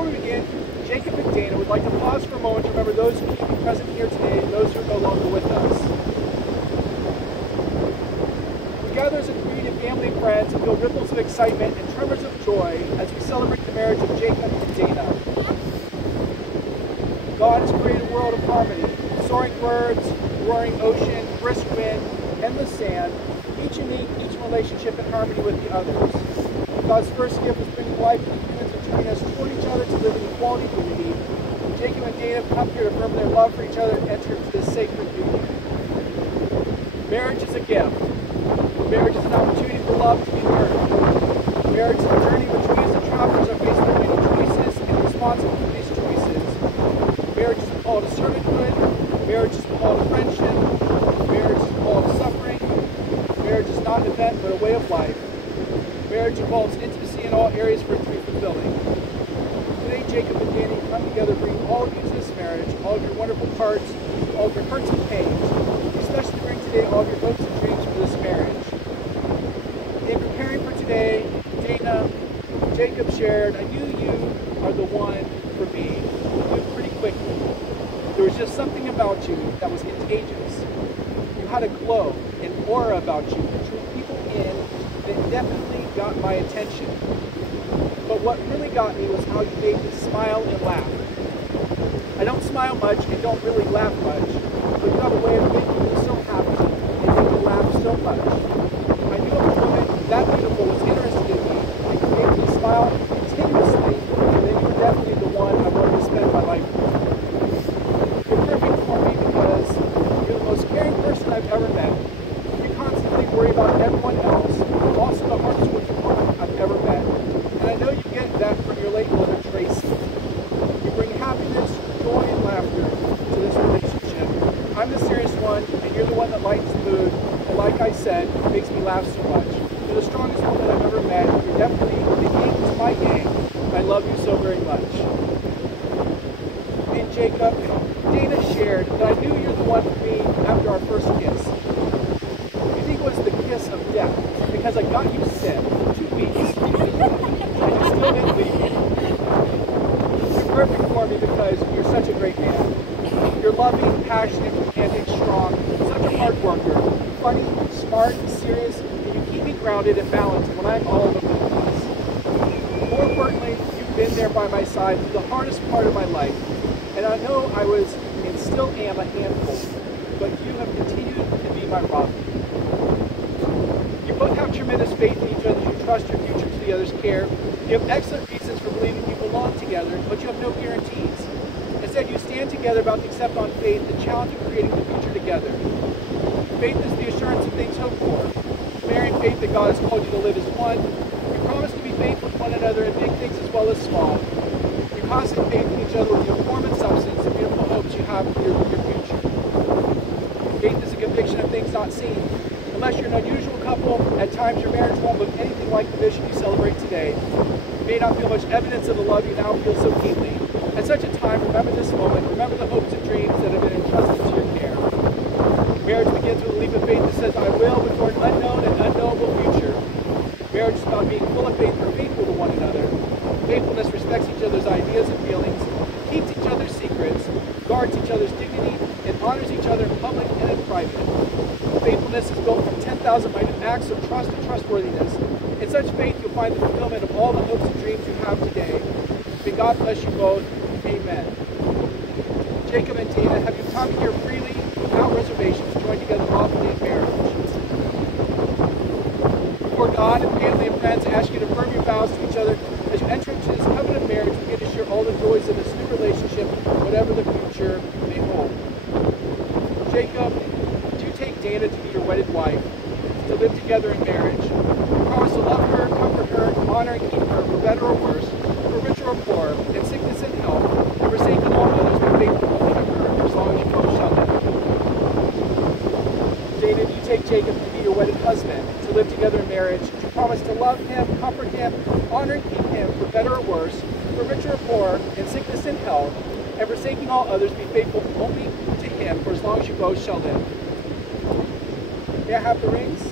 Before we begin, Jacob and Dana would like to pause for a moment to remember those who can't be present here today and those who are no longer with us. We gather as a community of family and friends and feel ripples of excitement and tremors of joy as we celebrate the marriage of Jacob and Dana. God has created a world of harmony, soaring birds, roaring ocean, brisk wind, endless sand, each unique, each in relationship in harmony with the others. God's first gift was bringing life to humans and turning us toward each other to live in equality and unity. Jacob and Dana have come here to affirm their love for each other and enter into this sacred union. Marriage is a gift. Marriage is an opportunity for love to be learned. Marriage is a journey which we as the travelers are faced with many choices and responsible for these choices. Marriage is a call to servanthood. Marriage is a call to friendship. Marriage is a call to suffering. Marriage is not an event but a way of life. Marriage involves intimacy in all areas for it to be fulfilling. Today, Jacob and Danny come together, bring all of you to this marriage, all of your wonderful parts, all of your hurts and pains. We especially bring today all of your hopes and dreams for this marriage. In preparing for today, Dana, Jacob shared, I knew you are the one for me. I knew pretty quickly. There was just something about you that was contagious. You had a glow, an aura about you that drew people in that definitely got my attention. But what really got me was how you made me smile and laugh. I don't smile much and don't really laugh much, but you have a way of making me so happy and make me laugh so much. I knew if a woman that beautiful was interested in me and could make me smile continuously, then you were definitely the one I wanted to spend my life with. You're perfect for me because you're the most caring person I've ever met. You constantly worry about everyone else, but also the hardest working woman I've ever met. And I know you get that from your late mother, Tracy. You bring happiness, joy, and laughter to this relationship. I'm the serious one, and you're the one that lightens the mood, and like I said, makes me laugh so much. You're the strongest woman I've ever met. You're definitely the yin to my yang. I love you so very much. And Jacob, Dana shared that I knew you're the one for me after our first kiss. You think it was the kiss of death, because I got you sick for 2 weeks, and you still didn't leave me. You're perfect for me because you're such a great man. You're loving, passionate, romantic, strong, such a hard worker, funny, smart, serious, and you keep me grounded and balanced when I'm all over the place. More importantly, you've been there by my side through the hardest part of my life, and I know I was and still am a handful, but you have continued to be my rock. You both have tremendous faith in each other. You trust your future to the other's care. You have excellent reasons for believing you belong together, but you have no guarantees. Instead, you stand together about to accept on faith the challenge of creating the future together. Faith is the assurance of things hoped for. Bearing faith that God has called you to live as one. You promise to be faithful to one another in big things as well as small. You constant faith in each other with your form and substance, the beautiful hopes you have for your future. Faith is a conviction of things not seen. Unless you're an unusual couple, at times your marriage won't look anything like the vision you celebrate today. You may not feel much evidence of the love you now feel so keenly. At such a time, remember this moment. Remember the hopes and dreams that have been entrusted to your care. Marriage begins with a leap of faith that says, I will, before an unknown and unknowable future. Marriage is about being full of faith or faithful to one another. Faithfulness respects each other's ideas and feelings, keeps each other's secrets, guards each other's dignity, and honors each other in public and in private. Faithfulness is built from 10,000 minute acts of trust and trustworthiness. In such faith, you'll find the fulfillment of all the hopes and dreams you have today. May God bless you both. Amen. Jacob and Dana, have you come here freely, without reservations, joined together lawfully in marriage? Before God and family and friends, I ask you to affirm your vows to each other as you enter into this covenant of marriage. Begin to share all the joys of this new relationship, whatever the future may hold. Jacob, do you take Dana to be your wedded wife, to live together in marriage? Promise to love her, comfort her, honor and keep her, for better or worse, for richer or poor, in sickness and health, and forsaking all others, be faithful only to her, as long as you both shall live. Dana, do you take Jacob to be your wedded husband, to live together in marriage? Do you promise to love him, comfort him, honor and keep him, for better or worse, for richer or poor, in sickness and health, and forsaking all others, be faithful only to him, for as long as you both shall live? May I have the rings?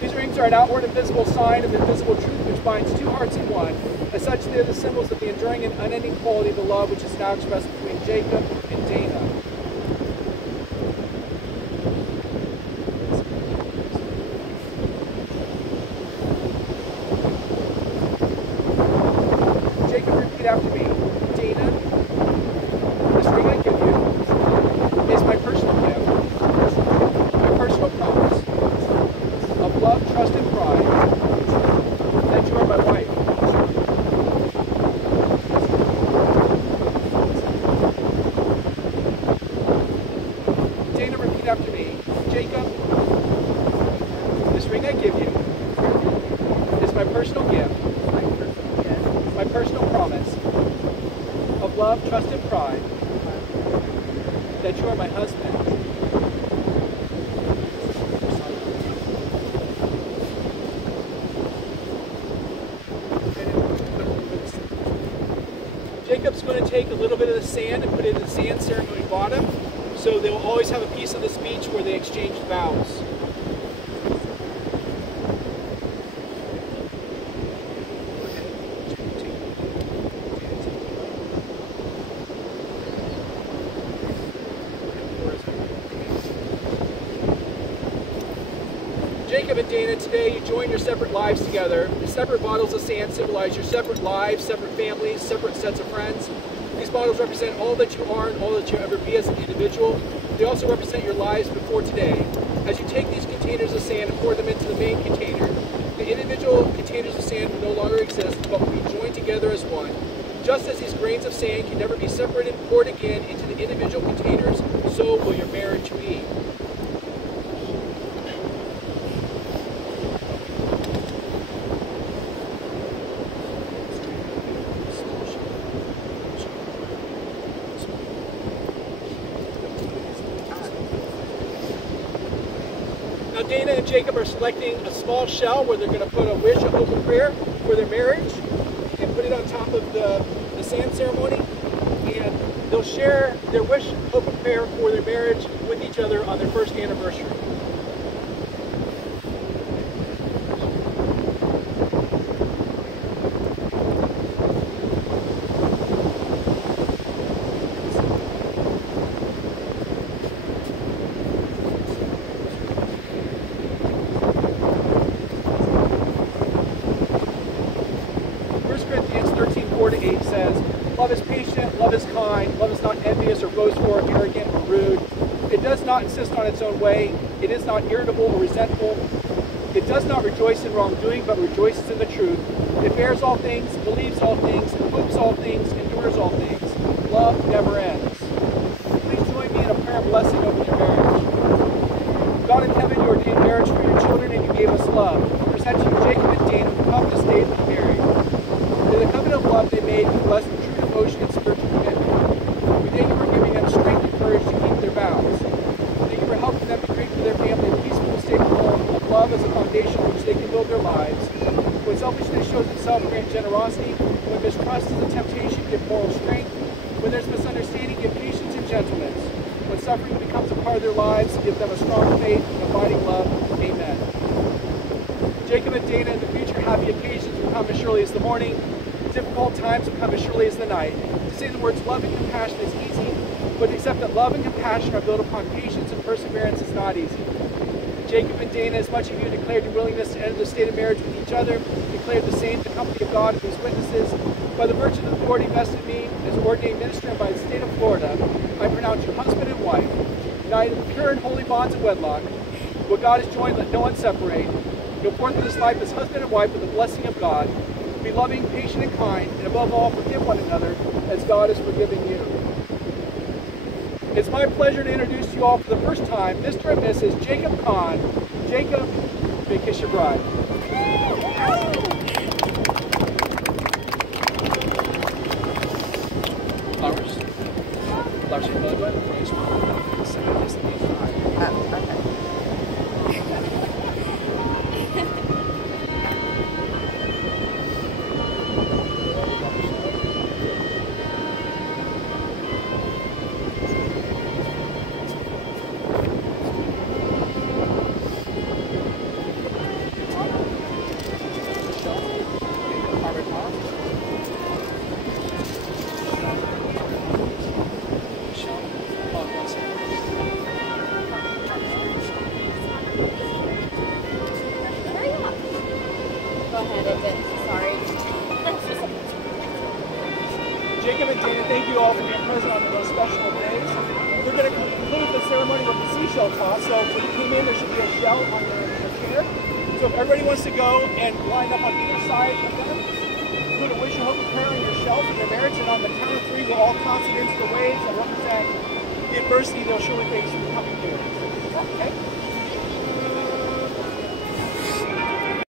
These rings are an outward and visible sign of the invisible truth which binds two hearts in one. As such, they are the symbols of the enduring and unending quality of the love which is now expressed between Jacob and Dana. Jacob, repeat after me. Dana, this ring I give you is my personal gift, my personal promise of love, trust, and pride that you are my wife. Dana, repeat after me. Jacob, this ring I give you is my personal gift, my personal promise of love, trust, and pride that you are my husband. Jacob's going to take a little bit of the sand and put it in the sand ceremony bottom, so they will always have a piece of the speech where they exchanged vows. Jacob and Dana, today you join your separate lives together. The separate bottles of sand symbolize your separate lives, separate families, separate sets of friends. These bottles represent all that you are and all that you'll ever be as an individual. They also represent your lives before today. As you take these containers of sand and pour them into the main container, the individual containers of sand will no longer exist, but will be joined together as one. Just as these grains of sand can never be separated and poured again into the individual containers, so will your marriage be. Now Dana and Jacob are selecting a small shell where they're going to put a wish, a hope, and prayer for their marriage, and put it on top of the sand ceremony, and they'll share their wish, hope, and prayer for their marriage with each other on their first anniversary. Corinthians 13:4-8 says, love is patient, love is kind, love is not envious or boastful or arrogant or rude. It does not insist on its own way. It is not irritable or resentful. It does not rejoice in wrongdoing, but rejoices in the truth. It bears all things, believes all things, hopes all things, endures all things. Love never ends. Please join me in a prayer of blessing over your marriage. God in heaven, you ordained marriage for your children and you gave us love. We present to you Jacob and Dana who come this day to be married. In the covenant of love they made, we bless with true devotion and spiritual commitment. We thank you for giving them strength and courage to keep their vows. Thank you for helping them to create for their family a peaceful, stable home of love as a foundation on which they can build their lives. When selfishness shows itself, grant generosity. When mistrust is a temptation, give moral strength. When there's misunderstanding, give patience and gentleness. When suffering becomes a part of their lives, give them a strong faith and abiding love. Amen. Jacob and Dana, in the future, happy occasions will come as surely as the morning. Difficult times will come as surely as the night. To say the words love and compassion is easy, but to accept that love and compassion are built upon patience and perseverance is not easy. Jacob and Dana, as much of you declared your willingness to enter the state of marriage with each other, declared the same to the company of God and his witnesses. By the virtue of the authority vested in me as an ordained minister and by the state of Florida, I pronounce you husband and wife, united in pure and holy bonds of wedlock. What God has joined, let no one separate. Go forth in this life as husband and wife with the blessing of God. Be loving, patient, and kind, and above all, forgive one another as God has forgiven you. It's my pleasure to introduce to you all for the first time Mr. and Mrs. Jacob Kahn. Jacob, may kiss your bride. Flowers. Flowers are really good. Jacob and Dana, thank you all for being present on the most special of days. We're going to conclude the ceremony with the seashell toss. So when you came in, there should be a shell on your chair. So if everybody wants to go and line up on either side of them, put a wish and hope and prayer on your shelf for your marriage, and on the count of three, we'll all toss it into the waves and represent the adversity they'll surely face in the coming years. Okay?